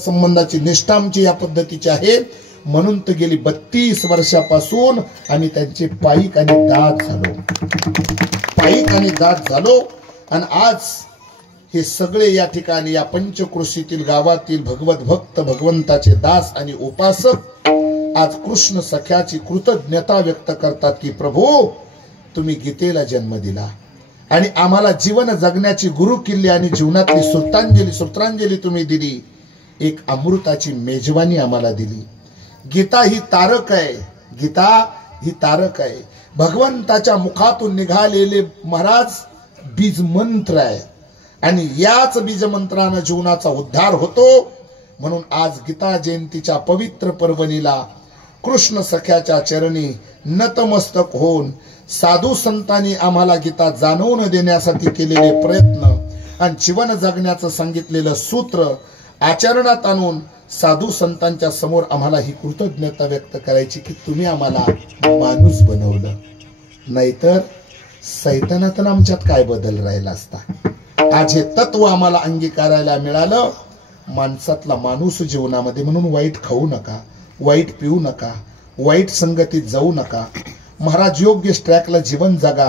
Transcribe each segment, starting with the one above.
संबंधाची निष्ठा आमची या पद्धतीची आहे। म्हणून तर गेली 32 वर्षापासून आम्ही त्यांचे पाईक आणि दात झालो आणि आज हे सगळे या ठिकाणी या पंचक्रोशीतील गावातील भगवत भक्त भगवंताचे दास आणि उपासक आज कृष्ण सख्याची कृतज्ञता व्यक्त करतात की प्रभू तुम्ही गीतेला जन्म दिला आणि आम्हाला जीवन जगण्याची गुरु किल्ली आणि जीवनातली सूत्रांजली तुम्ही दिली। एक अमृताची मेजवानी आम्हाला दिली। गीता ही तारक आहे, भगवंताच्या मुखातून निघालेले महाराज बीज मंत्र आहे आणि याच बीज मंत्राने जीवनाचा उद्धार होतो। म्हणून आज गीता जयंतीच्या पवित्र पर्वणीला कृष्ण सख्याच्या चरणी नतमस्तक होऊन साधू संतांनी आम्हाला गीता जाणवून देण्यासाठी केलेले प्रयत्न आणि जीवन जगण्याचं सांगितलेलं सूत्र आचरणात आणून साधू संतांच्या समोर आम्हाला ही कृतज्ञता व्यक्त करायची की तुम्ही आम्हाला माणूस बनवलं, नाहीतर सैतानातून आमच्यात काय बदल राहिला असता। आज हे तत्व आम्हाला अंगीकारायला मिळालं। माणसातला माणूस जीवनामध्ये, म्हणून वाईट खाऊ नका, वाईट पिऊ नका, वाईट संगतीत जाऊ नका महाराज, योग्य ट्रॅकला जीवन जगा।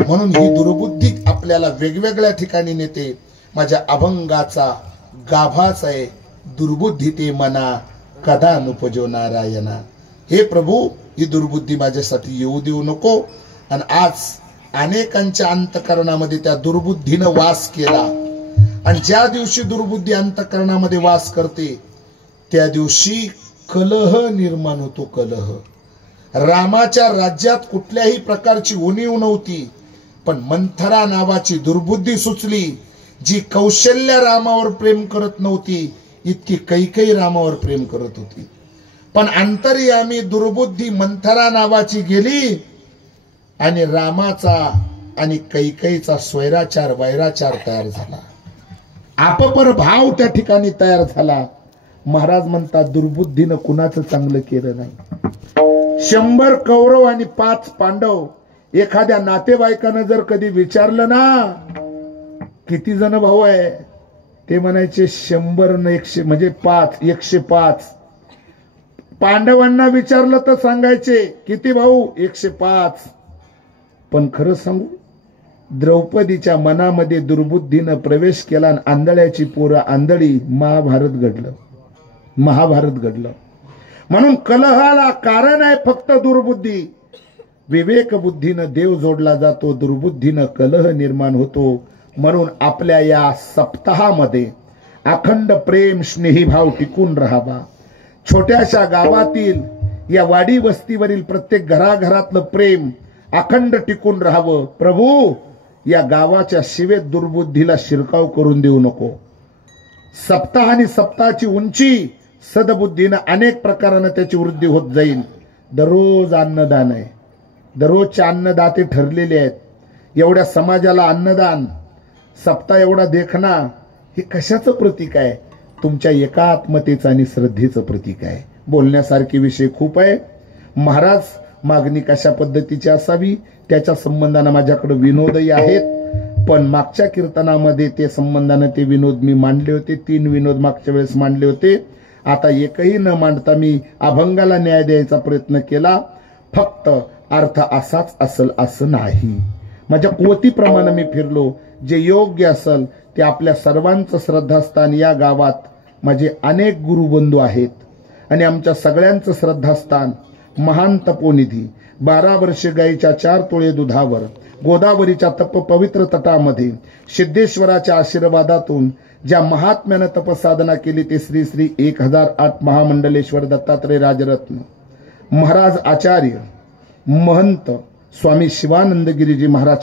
म्हणून ही दुर्बुद्धी आपल्याला वेगवेगळ्या ठिकाणी नेते। माझ्या अभंगाचा गाभाच आहे दुर्बुद्धी ते मना कदा नुपजो नारायणा। हे प्रभू ही दुर्बुद्धी माझ्यासाठी येऊ देऊ नको। आणि आज अनेकांच्या अंतकरणामध्ये त्या दुर्बुद्धीनं वास केला आणि ज्या दिवशी दुर्बुद्धी अंतकरणामध्ये वास करते त्या दिवशी कलह निर्माण होतो। कलह रामाच्या राज्यात कुठल्याही प्रकारची उणीव नव्हती, पण मंथरा नावाची दुर्बुद्धी सुचली जी कौशल्य रामावर प्रेम करत नव्हती, इतकी कैकेयी रामावर प्रेम करत होती। पण अंतर्यामी दुर्बुद्धी मंथरा नावाची गेली आणि रामाचा आणि कैकेयीचा वैराचार तयार झाला, आपपर भाव त्या ठिकाणी तयार झाला। महाराज म्हणतात दुर्बुद्धीनं कुणाचं चांगलं केलं नाही। 100 कौरव आणि 5 पांडव एखाद्या नातेवाईकानं जर कधी विचारलं ना किती जण भाऊ आहे, ते म्हणायचे 100 न 100 म्हणजे 5, 105। पांडवांना विचारलं तर सांगायचे किती भाऊ, 105। पण खरं सांगू, द्रौपदीच्या मनामध्ये दुर्बुद्धीनं प्रवेश केला आणि आंधळ्याची पोरं आंधळी, महाभारत घडलं। म्हणून कलहाला कारण आहे फक्त दुर्बुद्धी। विवेक बुद्धीनं देव जोडला जातो, दुर्बुद्धीनं कलह निर्माण होतो। म्हणून आपल्या या सप्ताहामध्ये अखंड प्रेम स्नेहीभाव टिकून राहावा। छोट्याशा गावातील या वाडी वस्तीवरील प्रत्येक घराघरातलं प्रेम अखंड टिकून राहावं। प्रभू या गावाच्या शिवेत दुर्बुद्धीला शिरकाव करून देऊ नको। सप्ताह आणि सप्ताहाची उंची सदबुद्धीनं अनेक प्रकारानं त्याची वृद्धी होत जाईल। दररोज अन्नदान आहे, दररोजचे अन्नदाते ठरलेले आहेत। एवढ्या समाजाला अन्नदान, सप्ताह एवढा देखना, हे कशाचं प्रतीक आहे? तुमच्या एकात्मतेचं आणि श्रद्धेचं प्रतीक आहे। बोलण्यासारखे विषय खूप आहे महाराज। मागणी कशा पद्धतीची असावी त्याच्या संबंधाने माझ्याकडे विनोदही आहेत, पण मागच्या कीर्तनामध्ये ते संबंधाने ते विनोद मी मांडले होते। 3 विनोद मागच्या वेळेस मांडले होते। आता एकही न मांडता मी अभंगाला न्याय द्यायचा प्रयत्न केला। फक्त अर्थ असाच असेल असं नाही, माझ्या कुवतीप्रमाणे मी फिरलो। जे योग्य असेल ते आपल्या सर्वांचं श्रद्धास्थान या गावात माझे अनेक गुरुबंधू आहेत आणि आमच्या सगळ्यांचं श्रद्धास्थान महान तपोनिधी 12 वर्षे गाईच्या 4 तोळे दुधावर गोदावरीच्या तप पवित्र तटामध्ये सिद्धेश्वराच्या आशीर्वादातून ज्या महात्म्यानं तपसाधना केली ते श्री श्री 1008 महामंडलेश्वर दत्तात्रय राजरत्न महाराज आचार्य महंत स्वामी शिवानंद गिरीजी महाराज